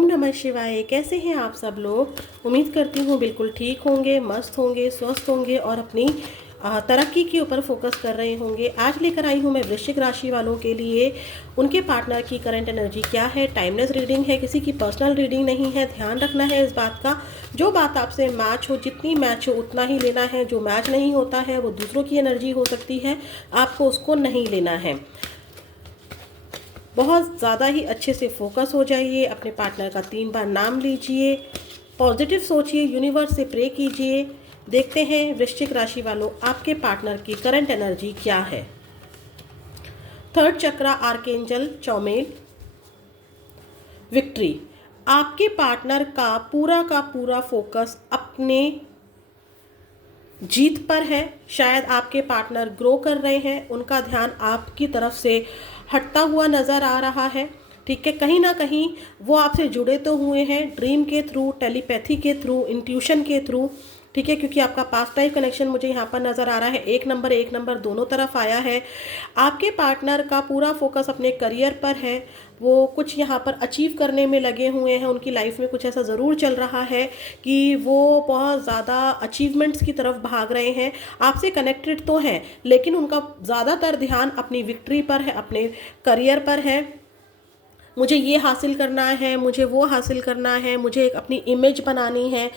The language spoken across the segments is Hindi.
ओम नमः शिवाय। कैसे हैं आप सब लोग? उम्मीद करती हूँ बिल्कुल ठीक होंगे, मस्त होंगे, स्वस्थ होंगे और अपनी तरक्की के ऊपर फोकस कर रहे होंगे। आज लेकर आई हूँ मैं वृश्चिक राशि वालों के लिए उनके पार्टनर की करंट एनर्जी क्या है। टाइमलेस रीडिंग है, किसी की पर्सनल रीडिंग नहीं है। ध्यान रखना है इस बात का, जो बात आपसे मैच हो, जितनी मैच हो उतना ही लेना है। जो मैच नहीं होता है वो दूसरों की एनर्जी हो सकती है, आपको उसको नहीं लेना है। बहुत ज़्यादा ही अच्छे से फोकस हो जाइए। अपने पार्टनर का 3 बार नाम लीजिए, पॉजिटिव सोचिए, यूनिवर्स से प्रे कीजिए। देखते हैं वृश्चिक राशि वालों आपके पार्टनर की करंट एनर्जी क्या है। थर्ड चक्रा आर्केंजल चौमेल विक्ट्री। आपके पार्टनर का पूरा फोकस अपने जीत पर है। शायद आपके पार्टनर ग्रो कर रहे हैं, उनका ध्यान आपकी तरफ से हटता हुआ नज़र आ रहा है। ठीक है, कहीं ना कहीं वो आपसे जुड़े तो हुए हैं, ड्रीम के थ्रू, टेलीपैथी के थ्रू, इंट्यूशन के थ्रू। ठीक है, क्योंकि आपका पास्ट लाइफ कनेक्शन मुझे यहाँ पर नज़र आ रहा है। एक नंबर दोनों तरफ आया है। आपके पार्टनर का पूरा फोकस अपने करियर पर है। वो कुछ यहाँ पर अचीव करने में लगे हुए हैं। उनकी लाइफ में कुछ ऐसा ज़रूर चल रहा है कि वो बहुत ज़्यादा अचीवमेंट्स की तरफ भाग रहे हैं। आपसे कनेक्टेड तो हैं, लेकिन उनका ज़्यादातर ध्यान अपनी विक्ट्री पर है, अपने करियर पर है। मुझे ये हासिल करना है, मुझे वो हासिल करना है, मुझे एक अपनी इमेज बनानी है,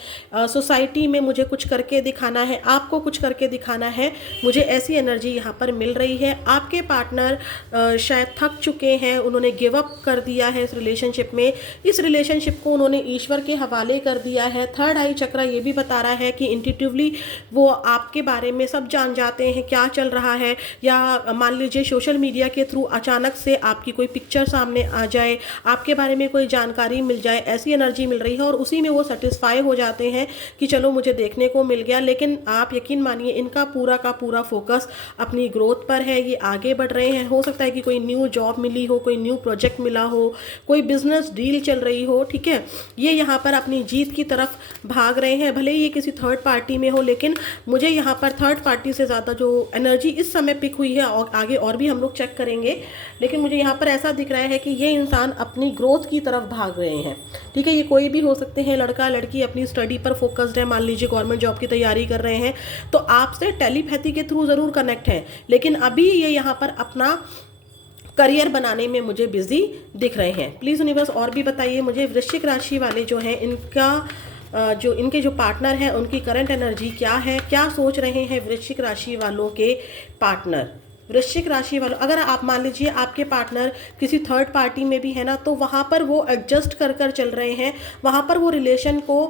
सोसाइटी में मुझे कुछ करके दिखाना है, आपको कुछ करके दिखाना है। मुझे ऐसी एनर्जी यहाँ पर मिल रही है। आपके पार्टनर शायद थक चुके हैं, उन्होंने गिव अप कर दिया है इस रिलेशनशिप में। इस रिलेशनशिप को उन्होंने ईश्वर के हवाले कर दिया है। थर्ड आई चक्रा ये भी बता रहा है कि इंट्यूटिवली वो आपके बारे में सब जान जाते हैं, क्या चल रहा है। या मान लीजिए सोशल मीडिया के थ्रू अचानक से आपकी कोई पिक्चर सामने आ जाए, आपके बारे में कोई जानकारी मिल जाए, ऐसी एनर्जी मिल रही है और उसी में वो सेटिस्फाई हो जाते हैं कि चलो मुझे देखने को मिल गया। लेकिन आप यकीन मानिए इनका पूरा का पूरा फोकस अपनी ग्रोथ पर है। ये आगे बढ़ रहे हैं। हो सकता है कि कोई न्यू जॉब मिली हो, कोई न्यू प्रोजेक्ट मिला हो, कोई बिजनेस डील चल रही हो। ठीक है, ये यहाँ पर अपनी जीत की तरफ भाग रहे हैं। भले ही ये किसी थर्ड पार्टी में हो, लेकिन मुझे यहाँ पर थर्ड पार्टी से ज़्यादा जो एनर्जी इस समय पिक हुई है, और आगे और भी हम लोग चेक करेंगे, लेकिन मुझे यहाँ पर ऐसा दिख रहा है कि ये इंसान अपनी ग्रोथ की तरफ भाग रहे हैं। ठीक है, ये कोई भी हो सकते हैं, लड़का लड़की अपनी स्टडी पर फोकस्ड है। मान लीजिए गवर्नमेंट जॉब की तैयारी कर रहे हैं, तो आपसे टेलीपैथी के थ्रू ज़रूर कनेक्ट है, लेकिन अभी ये यहाँ पर अपना करियर बनाने में मुझे बिजी दिख रहे हैं। प्लीज़ यूनिवर्स और भी बताइए मुझे, वृश्चिक राशि वाले जो हैं इनका जो इनके जो पार्टनर हैं उनकी करंट एनर्जी क्या है, क्या सोच रहे हैं वृश्चिक राशि वालों के पार्टनर। वृश्चिक राशि वालों, अगर आप मान लीजिए आपके पार्टनर किसी थर्ड पार्टी में भी है ना, तो वहाँ पर वो एडजस्ट कर कर चल रहे हैं, वहाँ पर वो रिलेशन को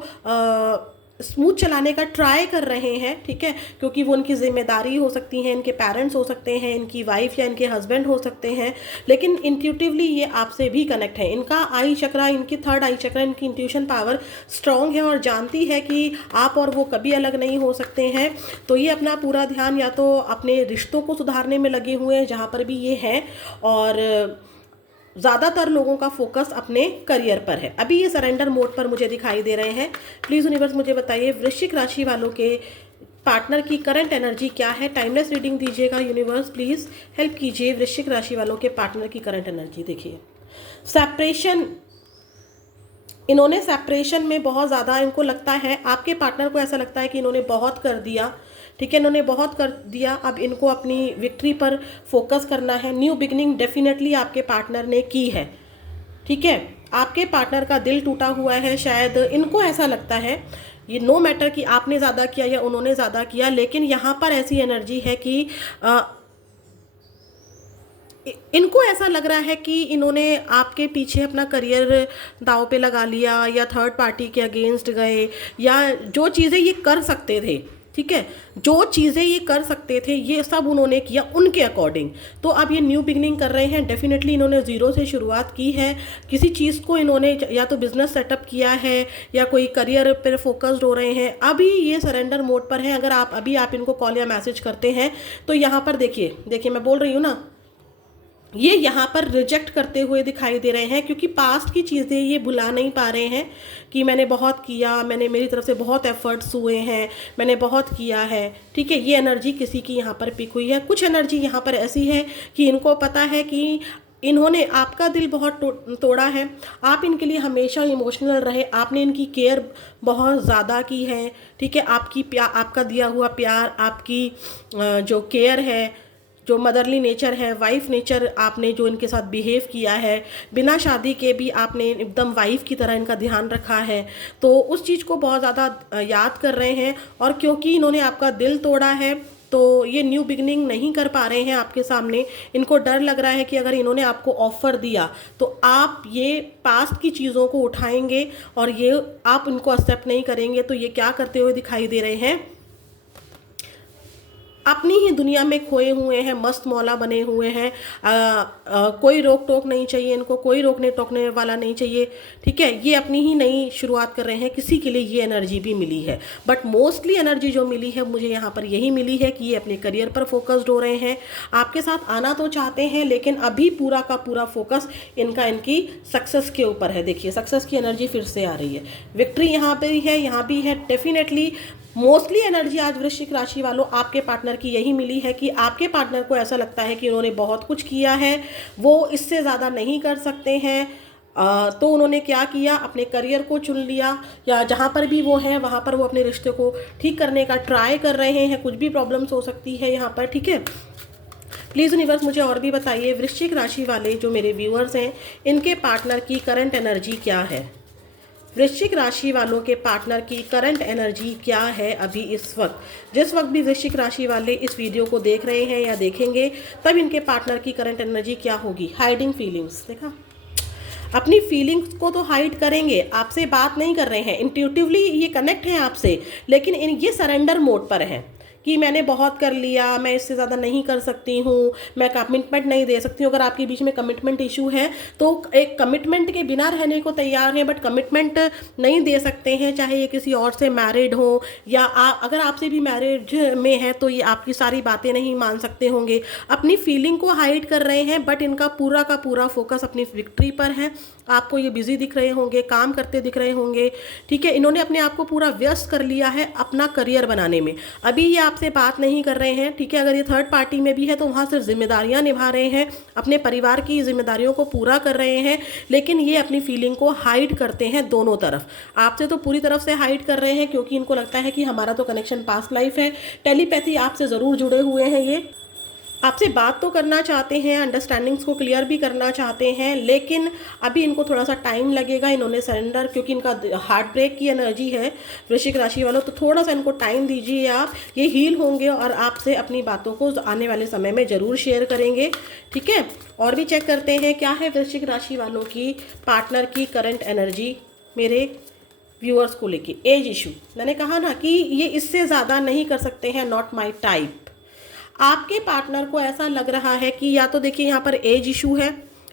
स्मूथ चलाने का ट्राई कर रहे हैं। ठीक है, क्योंकि वो उनकी जिम्मेदारी हो सकती हैं, इनके पेरेंट्स हो सकते हैं, इनकी वाइफ या इनके हस्बैंड हो सकते हैं, लेकिन इंट्यूटिवली ये आपसे भी कनेक्ट है। इनका आई चक्रा, इनकी थर्ड आई चक्रा, इनकी इंट्यूशन पावर स्ट्रांग है और जानती है कि आप और वो कभी अलग नहीं हो सकते हैं। तो ये अपना पूरा ध्यान या तो अपने रिश्तों को सुधारने में लगे हुए हैं, जहाँ पर भी ये हैं, और ज़्यादातर लोगों का फोकस अपने करियर पर है। अभी ये सरेंडर मोड पर मुझे दिखाई दे रहे हैं। प्लीज़ यूनिवर्स मुझे बताइए वृश्चिक राशि वालों के पार्टनर की करंट एनर्जी क्या है। टाइमलेस रीडिंग दीजिएगा यूनिवर्स, प्लीज़ हेल्प कीजिए वृश्चिक राशि वालों के पार्टनर की करंट एनर्जी। देखिए, सेपरेशन, इन्होंने सेपरेशन में बहुत ज़्यादा, इनको लगता है, आपके पार्टनर को ऐसा लगता है कि इन्होंने बहुत कर दिया। ठीक है, इन्होंने बहुत कर दिया, अब इनको अपनी विक्ट्री पर फोकस करना है। न्यू बिगनिंग डेफिनेटली आपके पार्टनर ने की है। ठीक है, आपके पार्टनर का दिल टूटा हुआ है। शायद इनको ऐसा लगता है, ये नो मैटर कि आपने ज़्यादा किया या उन्होंने ज़्यादा किया, लेकिन यहाँ पर ऐसी एनर्जी है कि इनको ऐसा लग रहा है कि इन्होंने आपके पीछे अपना करियर दांव पे लगा लिया, या थर्ड पार्टी के अगेंस्ट गए, या जो चीज़ें ये कर सकते थे, ठीक है, जो चीज़ें ये कर सकते थे ये सब उन्होंने किया उनके अकॉर्डिंग। तो अब ये न्यू बिगनिंग कर रहे हैं। डेफिनेटली इन्होंने ज़ीरो से शुरुआत की है। किसी चीज़ को इन्होंने या तो बिजनेस सेटअप किया है या कोई करियर पर फोकस्ड हो रहे हैं। अभी ये सरेंडर मोड पर है। अगर आप इनको कॉल या मैसेज करते हैं तो यहाँ पर देखिए मैं बोल रही हूँ ना, ये यहाँ पर रिजेक्ट करते हुए दिखाई दे रहे हैं, क्योंकि पास्ट की चीज़ें ये भुला नहीं पा रहे हैं कि मैंने बहुत किया, मैंने मेरी तरफ से बहुत एफर्ट्स हुए हैं, मैंने बहुत किया है। ठीक है, ये एनर्जी किसी की यहाँ पर पिक हुई है। कुछ एनर्जी यहाँ पर ऐसी है कि इनको पता है कि इन्होंने आपका दिल बहुत तोड़ा है। आप इनके लिए हमेशा इमोशनल रहे, आपने इनकी केयर बहुत ज़्यादा की है, ठीक है। आपका दिया हुआ प्यार, आपकी जो केयर है, जो मदरली नेचर है, वाइफ नेचर, आपने जो इनके साथ बिहेव किया है, बिना शादी के भी आपने एकदम वाइफ की तरह इनका ध्यान रखा है, तो उस चीज़ को बहुत ज़्यादा याद कर रहे हैं। और क्योंकि इन्होंने आपका दिल तोड़ा है तो ये न्यू बिगनिंग नहीं कर पा रहे हैं आपके सामने। इनको डर लग रहा है कि अगर इन्होंने आपको ऑफ़र दिया तो आप ये पास्ट की चीज़ों को उठाएंगे और ये आप उनको एक्सेप्ट नहीं करेंगे। तो ये क्या करते हुए दिखाई दे रहे हैं, अपनी ही दुनिया में खोए हुए हैं, मस्त मौला बने हुए हैं। कोई रोक टोक नहीं चाहिए इनको, कोई रोकने टोकने वाला नहीं चाहिए, ठीक है। ये अपनी ही नई शुरुआत कर रहे हैं। किसी के लिए ये एनर्जी भी मिली है, बट मोस्टली एनर्जी जो मिली है मुझे यहाँ पर यही मिली है कि ये अपने करियर पर फोकस्ड हो रहे हैं। आपके साथ आना तो चाहते हैं, लेकिन अभी पूरा का पूरा फोकस इनकी सक्सेस के ऊपर है। देखिए सक्सेस की एनर्जी फिर से आ रही है, विक्ट्री यहाँ पर है, यहाँ भी है। डेफिनेटली मोस्टली एनर्जी आज वृश्चिक राशि वालों आपके पार्टनर की यही मिली है कि आपके पार्टनर को ऐसा लगता है कि उन्होंने बहुत कुछ किया है, वो इससे ज़्यादा नहीं कर सकते हैं। तो उन्होंने क्या किया, अपने करियर को चुन लिया, या जहाँ पर भी वो हैं वहाँ पर वो अपने रिश्ते को ठीक करने का ट्राई कर रहे हैं। कुछ भी प्रॉब्लम्स हो सकती है यहाँ पर, ठीक है। प्लीज़ यूनिवर्स मुझे और भी बताइए, वृश्चिक राशि वाले जो मेरे व्यूअर्स हैं इनके पार्टनर की करंट एनर्जी क्या है। वृश्चिक राशि वालों के पार्टनर की करंट एनर्जी क्या है अभी इस वक्त। जिस वक्त भी वृश्चिक राशि वाले इस वीडियो को देख रहे हैं या देखेंगे, तब इनके पार्टनर की करंट एनर्जी क्या होगी। हाइडिंग फीलिंग्स, देखा, अपनी फीलिंग्स को तो हाइड करेंगे, आपसे बात नहीं कर रहे हैं। इंट्यूटिवली ये कनेक्ट हैं आपसे, लेकिन ये सरेंडर मोड पर हैं कि मैंने बहुत कर लिया, मैं इससे ज़्यादा नहीं कर सकती हूँ, मैं कमिटमेंट नहीं दे सकती हूँ। अगर आपके बीच में कमिटमेंट इशू है तो एक कमिटमेंट के बिना रहने को तैयार हैं, बट कमिटमेंट नहीं दे सकते हैं, चाहे ये किसी और से मैरिड हो या अगर आपसे भी मैरिज में है तो ये आपकी सारी बातें नहीं मान सकते होंगे। अपनी फीलिंग को हाइड कर रहे हैं, बट इनका पूरा का पूरा फोकस अपनी विक्ट्री पर है। आपको ये बिजी दिख रहे होंगे, काम करते दिख रहे होंगे, ठीक है। इन्होंने अपने आप को पूरा व्यस्त कर लिया है अपना करियर बनाने में। अभी ये आपसे बात नहीं कर रहे हैं, ठीक है। अगर ये थर्ड पार्टी में भी है तो वहाँ सिर्फ जिम्मेदारियाँ निभा रहे हैं, अपने परिवार की जिम्मेदारियों को पूरा कर रहे हैं, लेकिन ये अपनी फीलिंग को हाइड करते हैं दोनों तरफ। आपसे तो पूरी तरफ से हाइड कर रहे हैं क्योंकि इनको लगता है कि हमारा तो कनेक्शन पास्ट लाइफ है। टेलीपैथी आपसे ज़रूर जुड़े हुए हैं, ये आपसे बात तो करना चाहते हैं, अंडरस्टैंडिंग्स को क्लियर भी करना चाहते हैं, लेकिन अभी इनको थोड़ा सा टाइम लगेगा। इन्होंने सरेंडर, क्योंकि इनका हार्ट ब्रेक की एनर्जी है वृश्चिक राशि वालों, तो थोड़ा सा इनको टाइम दीजिए आप। ये हील होंगे और आपसे अपनी बातों को आने वाले समय में ज़रूर शेयर करेंगे, ठीक है। और भी चेक करते हैं क्या है वृश्चिक राशि वालों की पार्टनर की करंट एनर्जी मेरे व्यूअर्स को लेके। एज इशू, मैंने कहा ना कि ये इससे ज़्यादा नहीं कर सकते हैं, नॉट माई टाइप। आपके पार्टनर को ऐसा लग रहा है कि या तो देखिए यहाँ पर एज इशू है,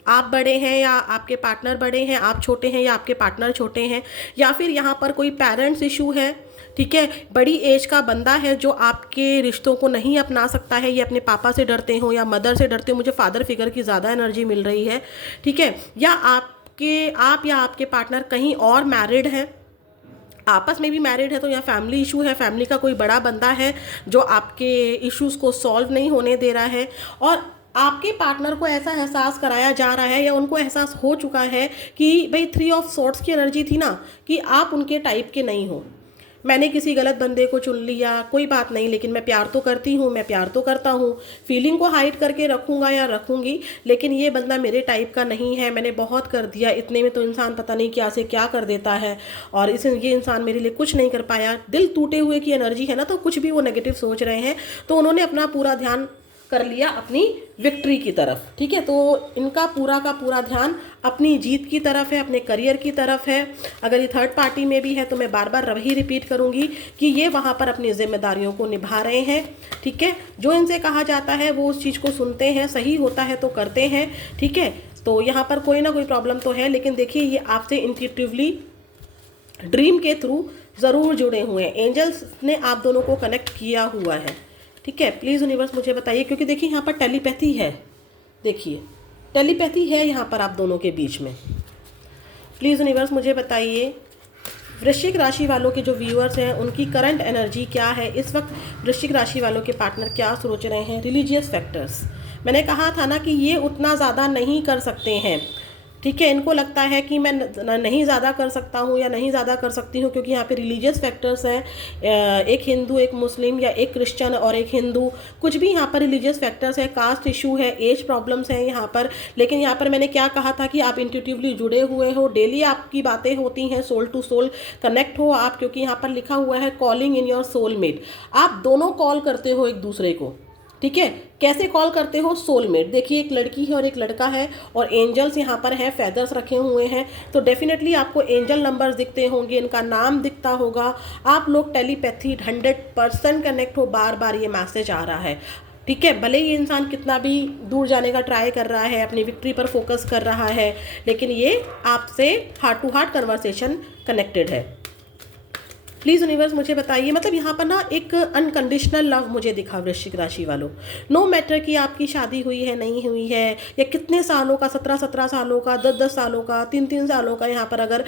आप बड़े हैं या आपके पार्टनर बड़े हैं, आप छोटे हैं या आपके पार्टनर छोटे हैं, या फिर यहाँ पर कोई पेरेंट्स इशू है, ठीक है। बड़ी एज का बंदा है जो आपके रिश्तों को नहीं अपना सकता है, ये अपने पापा से डरते हो या मदर से डरते हो। मुझे फादर फिगर की ज़्यादा एनर्जी मिल रही है, ठीक है। या आप या आपके पार्टनर कहीं और मैरिड हैं, आपस में भी मैरिड है, तो यहाँ फैमिली इशू है, फैमिली का कोई बड़ा बंदा है जो आपके इश्यूज़ को सॉल्व नहीं होने दे रहा है। और आपके पार्टनर को ऐसा एहसास कराया जा रहा है या उनको एहसास हो चुका है कि भाई 3 ऑफ सॉर्ड्स की एनर्जी थी ना, कि आप उनके टाइप के नहीं हो। मैंने किसी गलत बंदे को चुन लिया, कोई बात नहीं, लेकिन मैं प्यार तो करती हूँ, मैं प्यार तो करता हूँ, फीलिंग को हाइड करके रखूँगा या रखूँगी, लेकिन ये बंदा मेरे टाइप का नहीं है। मैंने बहुत कर दिया, इतने में तो इंसान पता नहीं क्या से क्या कर देता है, और ये इंसान मेरे लिए कुछ नहीं कर पाया। दिल टूटे हुए की एनर्जी है ना, तो कुछ भी वो नेगेटिव सोच रहे हैं, तो उन्होंने अपना पूरा ध्यान कर लिया अपनी विक्ट्री की तरफ, ठीक है। तो इनका पूरा का पूरा ध्यान अपनी जीत की तरफ है, अपने करियर की तरफ है। अगर ये थर्ड पार्टी में भी है तो मैं बार बार वही रिपीट करूंगी कि ये वहाँ पर अपनी जिम्मेदारियों को निभा रहे हैं, ठीक है। जो इनसे कहा जाता है वो उस चीज़ को सुनते हैं, सही होता है तो करते हैं, ठीक है। तो यहाँ पर कोई ना कोई प्रॉब्लम तो है, लेकिन देखिए ये आपसे इंट्यूटिवली ड्रीम के थ्रू ज़रूर जुड़े हुए हैं। एंजल्स ने आप दोनों को कनेक्ट किया हुआ है, ठीक है। प्लीज़ यूनिवर्स मुझे बताइए, क्योंकि देखिए यहाँ पर टेलीपैथी है, देखिए टेलीपैथी है यहाँ पर आप दोनों के बीच में। प्लीज़ यूनिवर्स मुझे बताइए वृश्चिक राशि वालों के जो व्यूअर्स हैं उनकी करंट एनर्जी क्या है इस वक्त। वृश्चिक राशि वालों के पार्टनर क्या सोच रहे हैं। रिलीजियस फैक्टर्स, मैंने कहा था ना कि ये उतना ज़्यादा नहीं कर सकते हैं, ठीक है। इनको लगता है कि मैं नहीं ज़्यादा कर सकता हूँ या नहीं ज़्यादा कर सकती हूँ, क्योंकि यहाँ पे रिलीजियस फैक्टर्स हैं, एक हिंदू, एक मुस्लिम, या एक क्रिश्चियन और एक हिंदू, कुछ भी यहाँ पर रिलीजियस फैक्टर्स है, कास्ट इशू है, एज प्रॉब्लम्स हैं यहाँ पर। लेकिन यहाँ पर मैंने क्या कहा था कि आप इंट्यूटिवली जुड़े हुए हो, डेली आपकी बातें होती हैं, सोल टू सोल कनेक्ट हो आप, क्योंकि यहाँ पर लिखा हुआ है कॉलिंग इन योर सोलमेट। आप दोनों कॉल करते हो एक दूसरे को, ठीक है। कैसे कॉल करते हो? सोलमेट। देखिए एक लड़की है और एक लड़का है, और एंजल्स यहाँ पर हैं, फेदर्स रखे हुए हैं, तो डेफिनेटली आपको एंजल नंबर्स दिखते होंगे, इनका नाम दिखता होगा। आप लोग टेलीपैथी 100% कनेक्ट हो, बार बार ये मैसेज आ रहा है, ठीक है। भले ही इंसान कितना भी दूर जाने का ट्राई कर रहा है, अपनी विक्ट्री पर फोकस कर रहा है, लेकिन ये आपसे heart to heart conversation connected है। प्लीज़ यूनिवर्स मुझे बताइए, मतलब यहाँ पर ना एक अनकंडीशनल लव मुझे दिखा वृश्चिक राशि वालों। नो मैटर कि आपकी शादी हुई है नहीं हुई है, या कितने सालों का, 17 सालों का, 10 सालों का, 3 सालों का, यहाँ पर अगर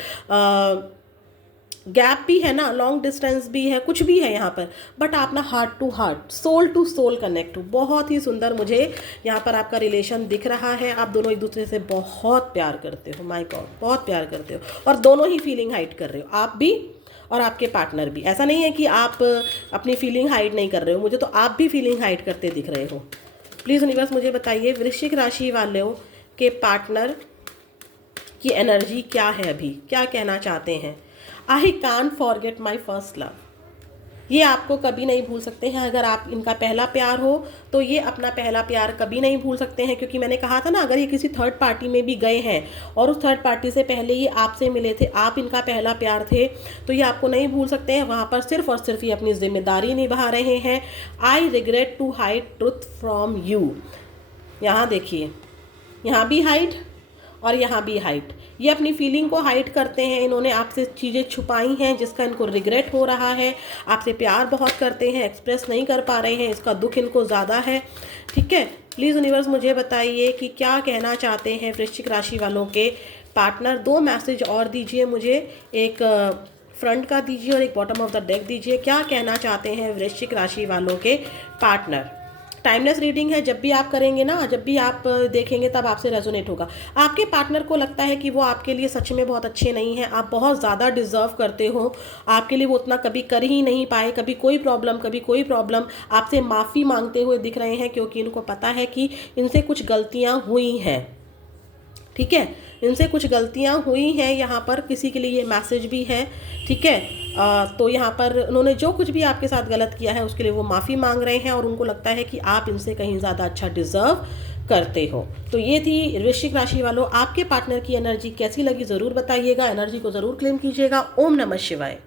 गैप भी है ना, लॉन्ग डिस्टेंस भी है, कुछ भी है यहाँ पर, बट आप ना heart to heart, soul to soul connect हो। बहुत ही सुंदर मुझे यहाँ पर आपका रिलेशन दिख रहा है। आप दोनों एक दूसरे से बहुत प्यार करते हो, माय गॉड, बहुत प्यार करते हो, और दोनों ही फीलिंग हाइड कर रहे हो, आप भी और आपके पार्टनर भी। ऐसा नहीं है कि आप अपनी फीलिंग हाइड नहीं कर रहे हो, मुझे तो आप भी फीलिंग हाइड करते दिख रहे हो। प्लीज़ यूनिवर्स मुझे बताइए वृश्चिक राशि वालों के पार्टनर की एनर्जी क्या है, अभी क्या कहना चाहते हैं। I can't forget my first love, ये आपको कभी नहीं भूल सकते हैं। अगर आप इनका पहला प्यार हो तो ये अपना पहला प्यार कभी नहीं भूल सकते हैं, क्योंकि मैंने कहा था ना, अगर ये किसी थर्ड पार्टी में भी गए हैं और उस थर्ड पार्टी से पहले ये आपसे मिले थे, आप इनका पहला प्यार थे, तो ये आपको नहीं भूल सकते हैं। वहाँ पर सिर्फ और सिर्फ ये अपनी जिम्मेदारी निभा रहे हैं। I regret to hide truth from you, यहाँ देखिए, यहाँ भी हाइड और यहाँ भी हाइड, ये अपनी फीलिंग को हाइड करते हैं। इन्होंने आपसे चीज़ें छुपाई हैं जिसका इनको रिग्रेट हो रहा है। आपसे प्यार बहुत करते हैं, एक्सप्रेस नहीं कर पा रहे हैं, इसका दुख इनको ज़्यादा है, ठीक है। प्लीज़ यूनिवर्स मुझे बताइए कि क्या कहना चाहते हैं वृश्चिक राशि वालों के पार्टनर। 2 मैसेज और दीजिए मुझे, एक फ्रंट का दीजिए और एक बॉटम ऑफ द डेक दीजिए। क्या कहना चाहते हैं वृश्चिक राशि वालों के पार्टनर। टाइमलेस रीडिंग है, जब भी आप करेंगे ना, जब भी आप देखेंगे तब आपसे रेजोनेट होगा। आपके पार्टनर को लगता है कि वो आपके लिए सच में बहुत अच्छे नहीं हैं, आप बहुत ज़्यादा डिज़र्व करते हो, आपके लिए वो उतना कभी कर ही नहीं पाए, कभी कोई प्रॉब्लम, आपसे माफ़ी मांगते हुए दिख रहे हैं, क्योंकि इनको पता है कि इनसे कुछ गलतियाँ हुई हैं, ठीक है, इनसे कुछ गलतियाँ हुई हैं। यहाँ पर किसी के लिए ये मैसेज भी है, ठीक है। तो यहाँ पर उन्होंने जो कुछ भी आपके साथ गलत किया है उसके लिए वो माफ़ी मांग रहे हैं, और उनको लगता है कि आप इनसे कहीं ज़्यादा अच्छा डिज़र्व करते हो। तो ये थी वृश्चिक राशि वालों, आपके पार्टनर की एनर्जी कैसी लगी ज़रूर बताइएगा, एनर्जी को ज़रूर क्लेम कीजिएगा। ओम नमः शिवाय।